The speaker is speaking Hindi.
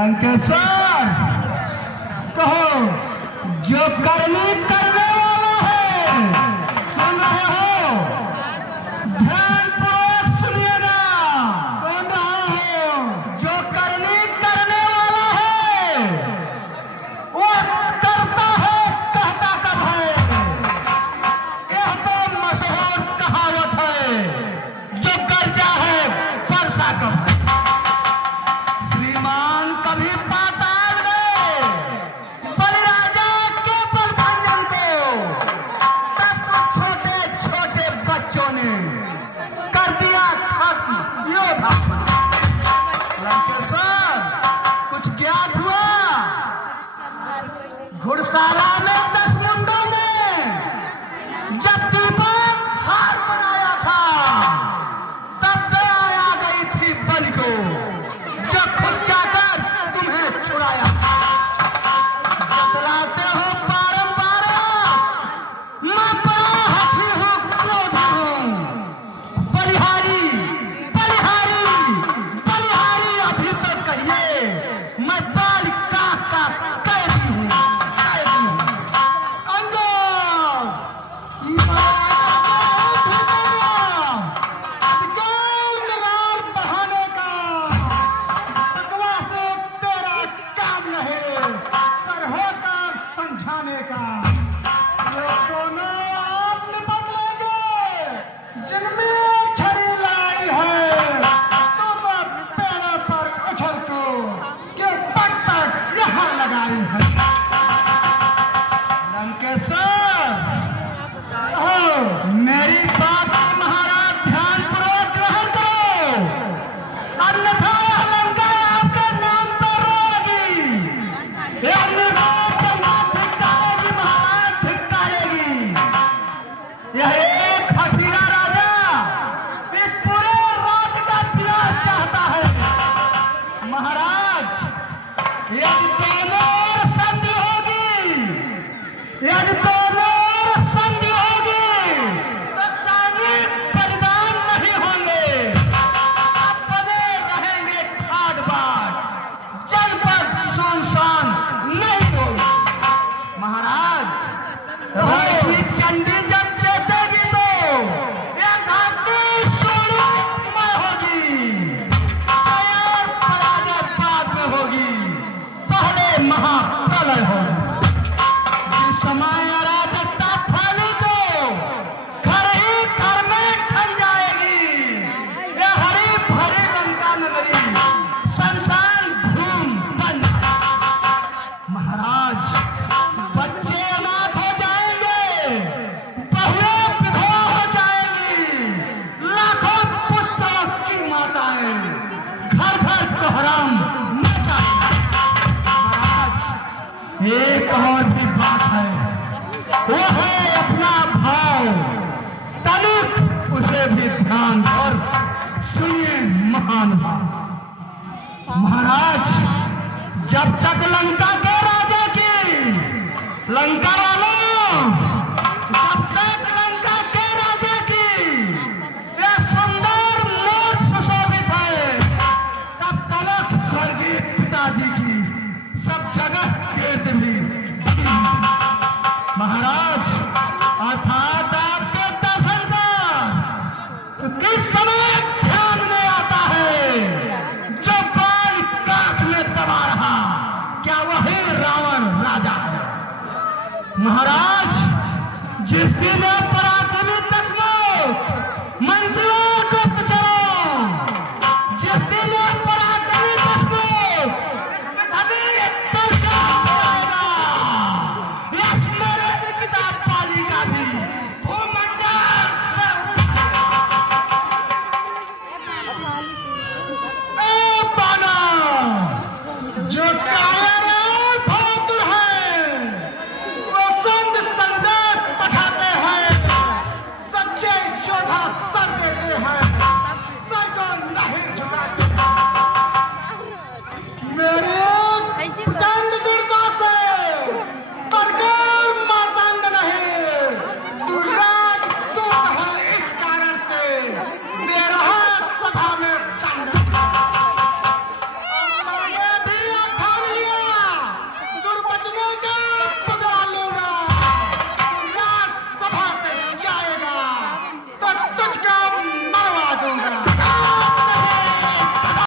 लंकेश्वर कहो, जो करनी करने वाला है, सुन रहे हो? ध्यानपूर्वक सुनिएगा। सुन रहा हो? जो करनी करने वाला है वो करता है, कहता कब है। यह तो मशहूर कहावत है, जो कर्जा है परसा कब है। श्रीमान कभी पाताल गए बलिराजा के बलभंजन को, तब कुछ छोटे छोटे बच्चों ने कर दिया खत्म योद्धा। लंकेश्वर कुछ ज्ञात हुआ? घुड़साला में 10 मुंडों ने जब दीपक हार बनाया था, तब दया आ गई थी बलि को, जो खुद जाकर तुम्हें छुड़ाया। बतलाते हो बारंबार, मैं बड़ा हठी हूँ, क्रोधी हूँ। बलिहारी बलिहारी बलिहारी, अभी तो कहिए मैं बालिका का कैदी हूँ, कैदी हूँ। अंदर बढ़ाने का तकवा से तेरा काम नहीं, सर होकर समझाने का। ये दोनों आप निपट लेंगे, जिनमें छड़ी लाई है, तो पेड़ों पर उछल को के तक तक यहाँ लगाई है। लंकेश्वर मेरी बात महाराज ध्यानपूर्वक ग्रहण करो, अन्यथा लंका आपके नाम पर रोगी। यह निर्वात मां धिक्कारेगी, महाराज धिक्कारेगी। यह एक हठीला राजा इस पूरे राज्य का विनाश चाहता है। महाराज यदि दोनों ओर संधि होगी, यदि दोनों ओर संधि होगी, तो सामूहिक बलिदान नहीं होंगे, सब बने रहेंगे ठाट बाट, जनपद सुनसान नहीं होगी। महाराज की चंडी जब चेतेगी तो यह धरती शून्यमय होगी, जय और पराजय बाद में होगी, पहले महाप्रलय होगी। जिस समय अराजकता फैली तो घर ही घर में ठन जाएगी। यह हरी भरी लंका नगरी शमशान भूमि बन जाएगी। महाराज बच्चे अनाथ हो जाएंगे, बहुएं विधवा हो जाएंगी, लाखों पुत्रों की माताएं घर घर कोहराम मचाएंगी। महाराज एक और भी बात है, वो है अपना भाव। तनिक उसे भी ध्यान और सुनिए महान भाव। महाराज जब तक लंका के राजा की, लंका वालों, जब तक लंका के राजा की यह सुंदर मोर सुशोभित है, तब तक स्वर्गीय पिताजी की सब जगह कीर्ति भी। महाराज अर्थात आपके दर्शन का किस समय ध्यान में आता है, जो बाल काख में दबा रहा, क्या वही रावण राजा है? महाराज जिस दिन